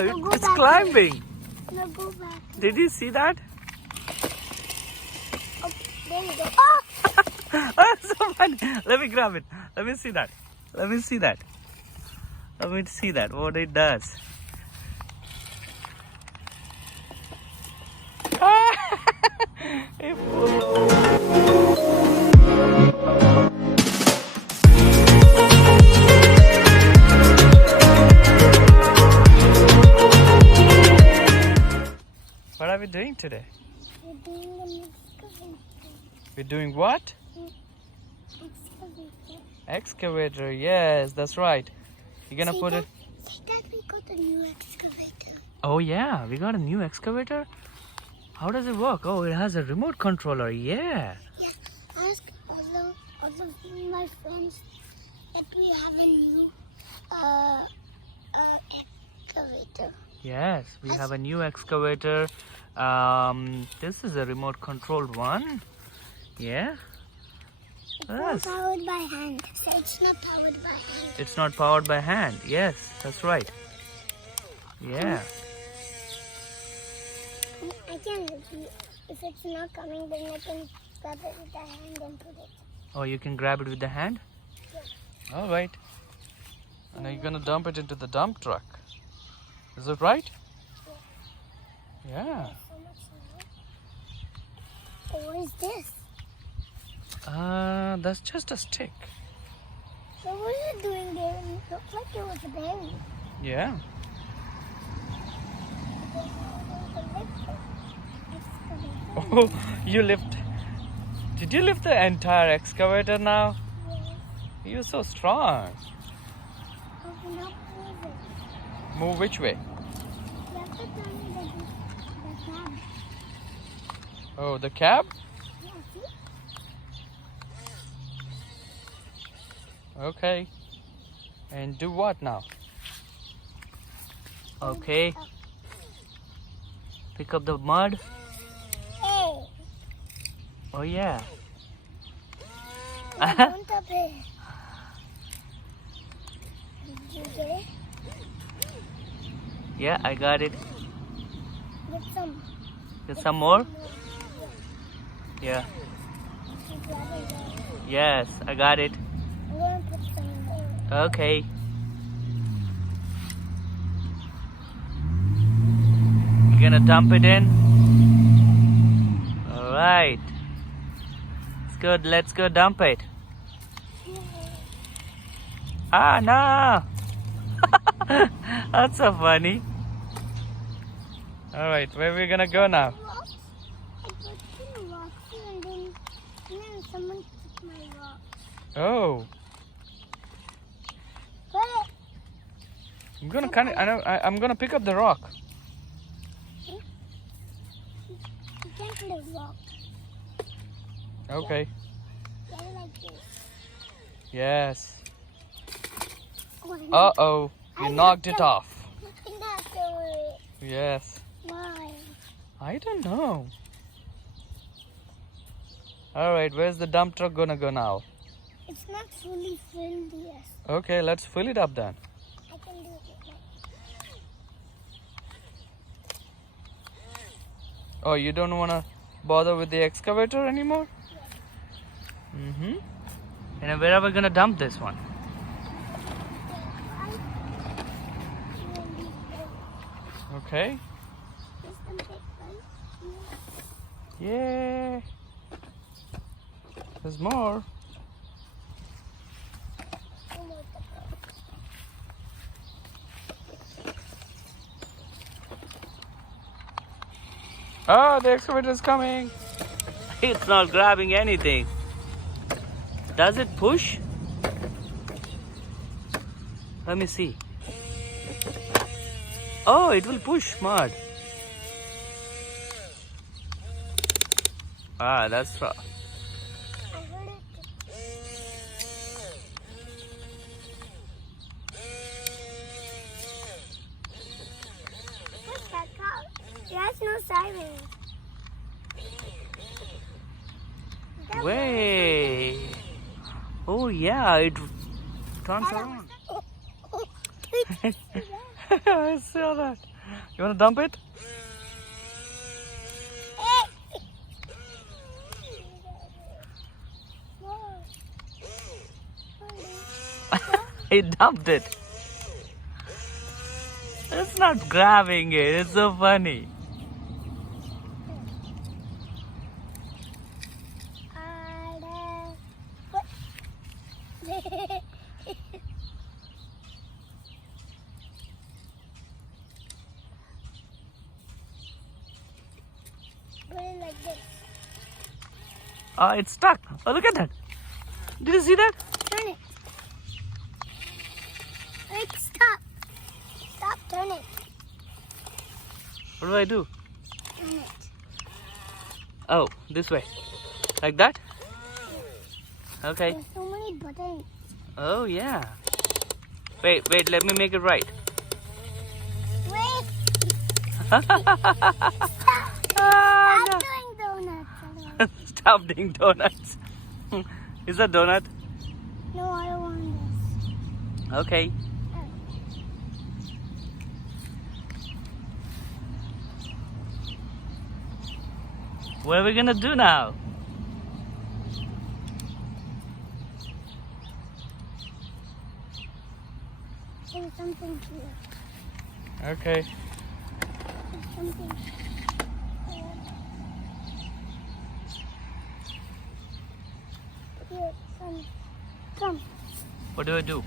it's climbing. No, go back. Did you see that? Oh, there you go. Oh! Oh, so funny. Let me grab it. Let me see that. Let me see that. Let me see that. What it does. What are we doing today? We're doing an excavator. We're doing what? Excavator. Excavator. Yes, that's right. You're gonna put it. See that we got a new excavator. Oh yeah, we got a new excavator. How does it work? Oh, it has a remote controller. Yeah. Yeah. Ask all of my friends that we have a new excavator. Yes, we have a new excavator. This is a remote controlled one. Yeah. It's not powered by hand. So it's not powered by hand. It's not powered by hand. Yes, that's right. Yeah. I can, if it's not coming, then I can grab it with the hand and put it. Oh, you can grab it with the hand? Yeah. All right. And now you're gonna dump it into the dump truck. Is it right? Yeah. So much more. Oh, what is this? That's just a stick. So what are you doing there? It looked like it was a berry. Yeah. Oh, you lift. Did you lift the entire excavator now? Yes. You're so strong. Oh, now move it. Move which way? You have to turn the cab. Oh, the cab? Yeah, see? Okay. And do what now? Okay. Pick up the mud. Hey! Oh yeah. Don't up it. Did you get it? Yeah, I got it. Get some. Get some more? Yeah. You grab it there. Yes, I got it. I'm gonna put some in there. Okay. You gonna dump it in? All right. Let's go dump it. Ah, no. That's so funny. All right, where are we gonna go now? Rocks. I put some rocks and then someone took my rock. Oh, But I'm gonna kind of. I'm gonna pick up the rock. you can't put a rock. Okay. Get it like this. Yes. Oh, Uh-oh, I you knocked it off. I knocked it. Yes. Why? I don't know. All right, where's the dump truck gonna go now? It's not fully filled yet. Okay, let's fill it up then. I can do it. Oh, you don't wanna bother with the excavator anymore? Mm-hmm. And where are we gonna dump this one? Okay. Yeah. There's more. Oh, the excavator is coming. It's not grabbing anything. Does it push? Let me see. Oh, it will push mud. Ah, that's right. I heard it. What's that car? It has no siren. Way. Oh yeah, it turns around. I saw that. You want to dump it? He dumped it. It's not grabbing it. It's so funny. Put it like this. It's stuck. Oh, look at that. Did you see that? Turn it. Wait, stop. Stop, turn it. What do I do? Turn it. Oh, this way. Like that? Okay. There's so many buttons. Oh, yeah. Wait, let me make it right. Wait. Ah, Stop no. doing donuts. Stop doing donuts. Is that donut? No, I don't want this. Okay. What are we gonna do now? There's something here. Okay. There's something here. Here, come. What do I do?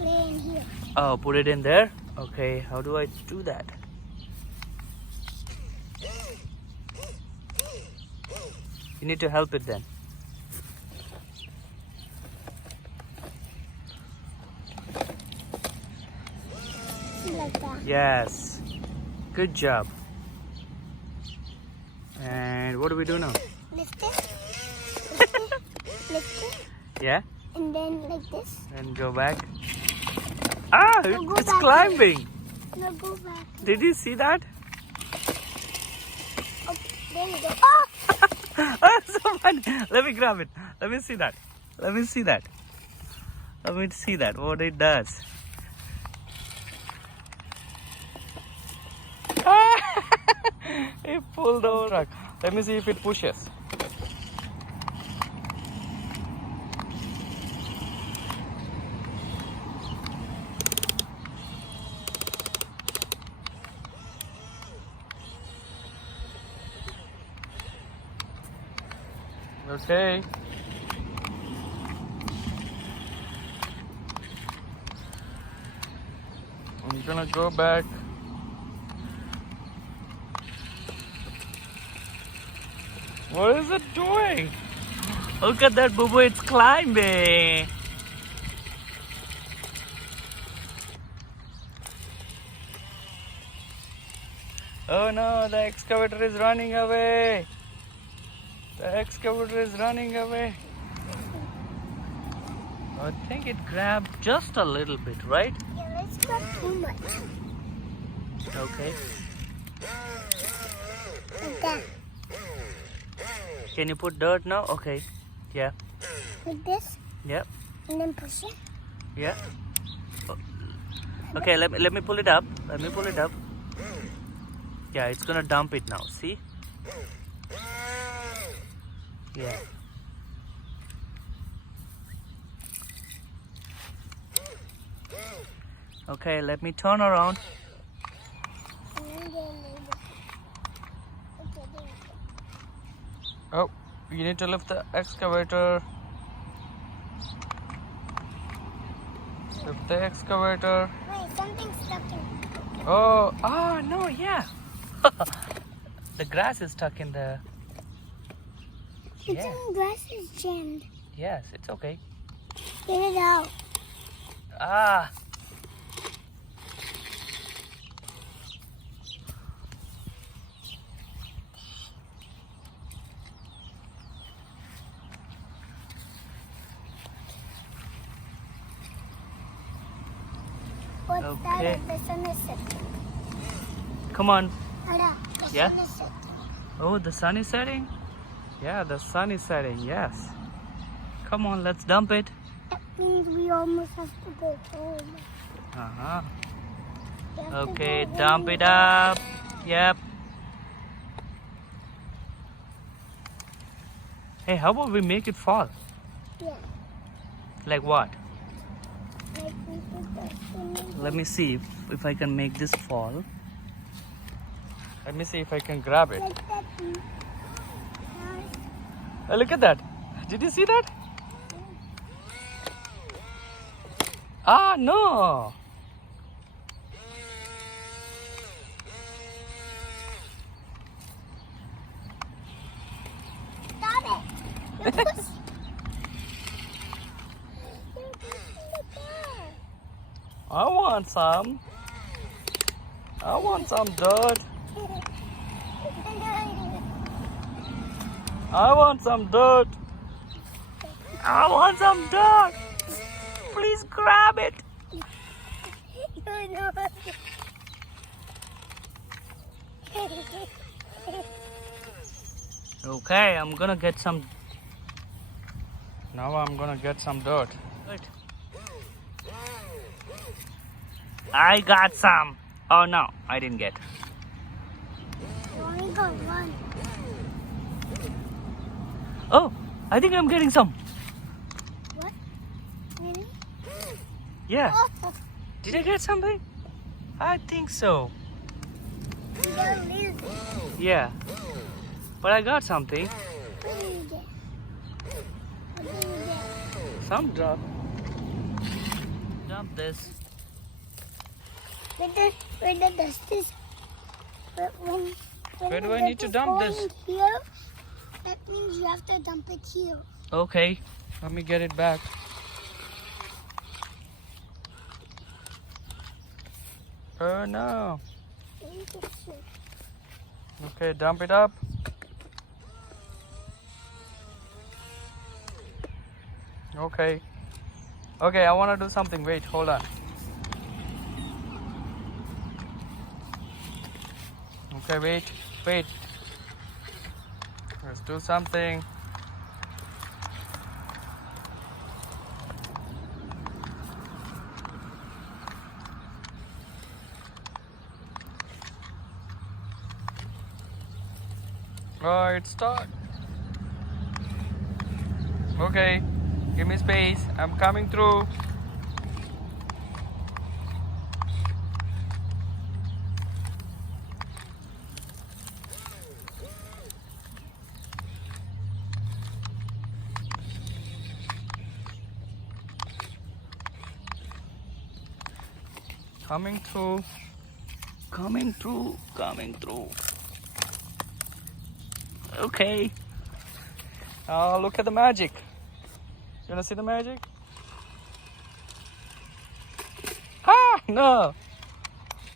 Lay in here. Oh, put it in there? Okay, how do I do that? You need to help it then. Like that. Yes. Good job. And what do we do now? Lift it. Lift it. Yeah? And then like this. And go back. Ah, No, go it's back. climbing. No, go back. Did you see that? Oh, there you go. Oh! Oh, so funny. Let me grab it. Let me see that. Let me see that. Let me see that. What it does. It pulled over truck. Let me see if it pushes. Okay. I'm gonna go back. What is it doing? Look at that, Bubbu, it's climbing. Oh no, the excavator is running away. The excavator is running away. I think it grabbed just a little bit, right? Yeah, let's not too much. Okay. Like that. Can you put dirt now? Okay. Yeah. With this. Yeah. And then push it. Yeah. Oh. Okay, let me pull it up. Let me pull it up. Yeah, it's gonna dump it now. See? Yeah. Okay, let me turn around. And then there you go. Okay, there you go. Oh, you need to lift the excavator. Lift the excavator. Wait, something's stuck in. Oh, no, yeah. The grass is stuck in the... It's Yeah. in grass is jammed. Yes, it's okay. Get it out. Ah. What's Okay. that? The sun is setting. Come on. Ada, the Yeah? sun is setting. Oh, the sun is setting? Yeah, the sun is setting, yes. Come on, let's dump it. That means we almost have to go home. Uh-huh. You have to Okay, go dump really it up. Yep. Hey, how about we make it fall? Yeah. Like what? Like we put the spinning. Let me see if I can make this fall. Let me see if I can grab it. Like that. Oh, look at that. Did you see that? Ah, no. Stop it. You're pushing the car. I want some. I want some dirt. I want some dirt. I want some dirt. Please grab it. No. Okay, I'm gonna get some. Now I'm gonna get some dirt. Good. I got some. Oh no, I didn't get. You only got one. Oh, I think I'm getting some. What? Really? Yeah. Oh, Did I get something? I think so. you got a little. Yeah. But I got something. What did you get? What did you get? Some drop. Dump this. Where the dust is. When Where do the I need to dust is dump going this? Here, that means you have to dump it here. Okay. Let me get it back. Oh no. Okay, dump it up. Okay. Okay, I want to do something. Wait, hold on. Okay, wait. Let's do something. Oh, it's stuck. Okay, give me space. I'm coming through. Coming through. Coming through. Okay. Now look at the magic. You wanna see the magic? Ah, no.